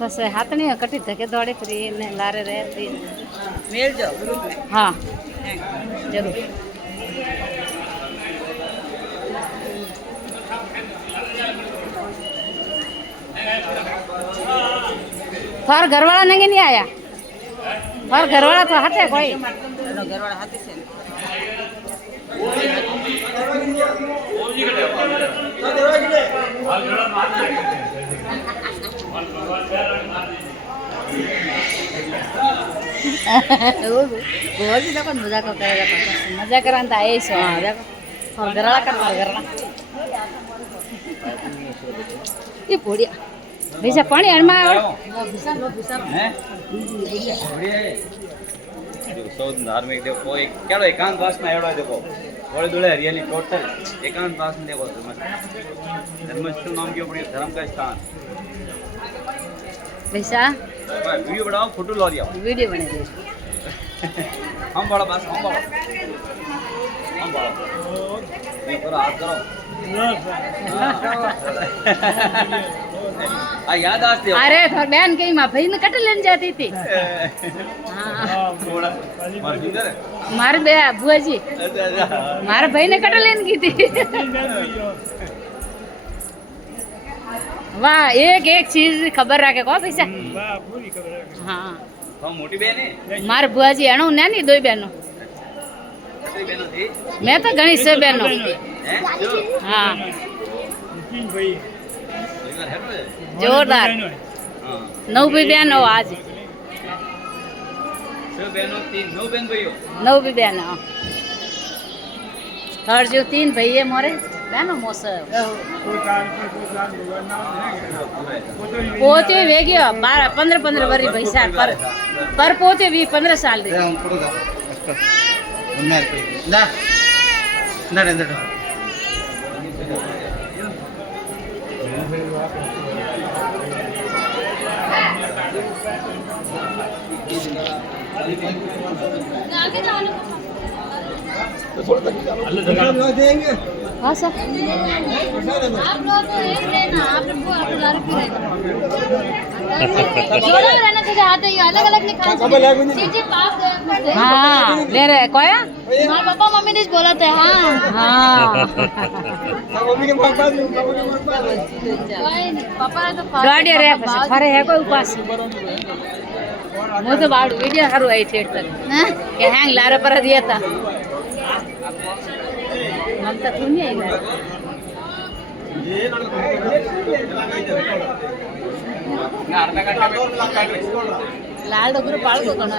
बस हाथनी कटी धके दौड़े फ्री ने लारे रहती मेल जो ग्रुप में हाँ जरूर थार घरवाला नहीं आया थार घरवाला तो हटे कोई घरवाला हाथी से गोजी देखो मजाक करेगा मजा करांता है सो हाँ देखो हाँ घरवाला करता घरवाला ये पोड़िया भैया पानी हरमा धार्मिक देखो एक क्या एकांत वास में एवढा देखो थोड़े दूर हरियाली टोटल एकांत वास में देखो धर्मस्थल नाम के ऊपर धर्म का स्थान भैया वीडियो बनाओ फोटो लो दिया वीडियो बने दे हम बड़ा बस हम बड़ा ये पूरा हाथ करो याद आती है अरे थोड़ा बहन कहीं माँ भाई ने कट लेने जाती थी मारे बुआ जी मारे भाई ने कट लेने की थी वाह एक एक चीज खबर रखे को पैसा हाँ मोटी बहन है मारे बुआ जी अणु ने नहीं दो बहनों मैं तो घनी से बहनों हाँ जोरदार नौ भी बहन हो आज नौ भी बहन हो थर्ड जो तीन भैया मोरे बहनों मौसम पोते वे गयो 12-15 वरी भैसा पर पोते भी 15 साल दे हाँ सर आप लोग तो एक लेना आप लोग को जोड़ा रहना चाहिए हाथ ये अलग अलग निकाल जी पास हाँ ले रहे कोया हमारे पापा मम्मी ने बोला था हाँ हाँ मम्मी के पास पापा ने तो गाड़ी रे फरे है कोई उपास मुझे बाड़ वीडियो करू आई थेट तक के हैंग लारे पर दिया था ममता तू नहीं आई लाल डोगर पाल को कना